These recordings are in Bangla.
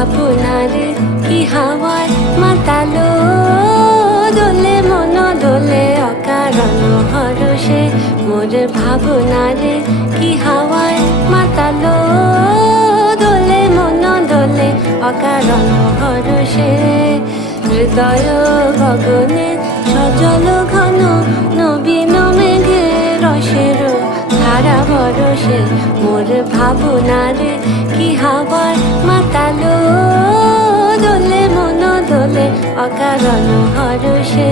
ভাবনারে কি হাওয়ায় মাতালো, দোলে মন দোলে অকারণ হরষে। মোর ভাবনারে কি হাওয়ায় মাতালো, দোলে মন দোলে অকারণ হরষে। হৃদয় গগনে সজল ঘন নবীন মেঘে রসের ধারা বরষে। মোর ভাবনারে কি হাওয়ায় মাতালো, দোলে মন দোলে অকারণ হরষে।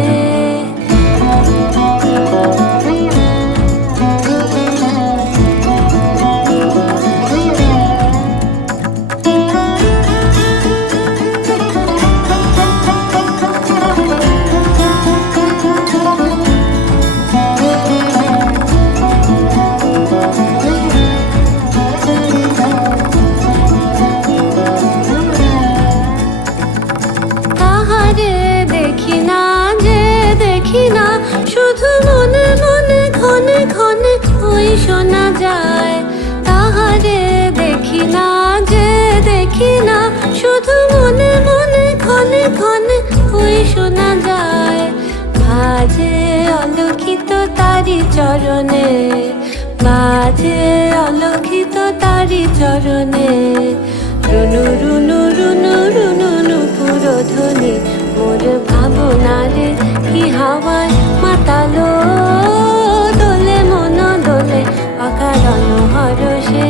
শুধু মনে মনে ক্ষণে ক্ষণে ওই শোনা যায়, তাহারে দেখি না যে দেখি না। শুধু মনে মনে ক্ষণে ক্ষণে ওই শোনা যায়। বাজে অলক্ষিত তারি চরণে, বাজে অলক্ষিত তারি চরণে। রুনু রুনু রুনু রুনু নুপুর ধ্বনি। মোর ভাবনারে কি হাওয়ায় মাতালো, দোলে মন দোলে অকারণ হরষে।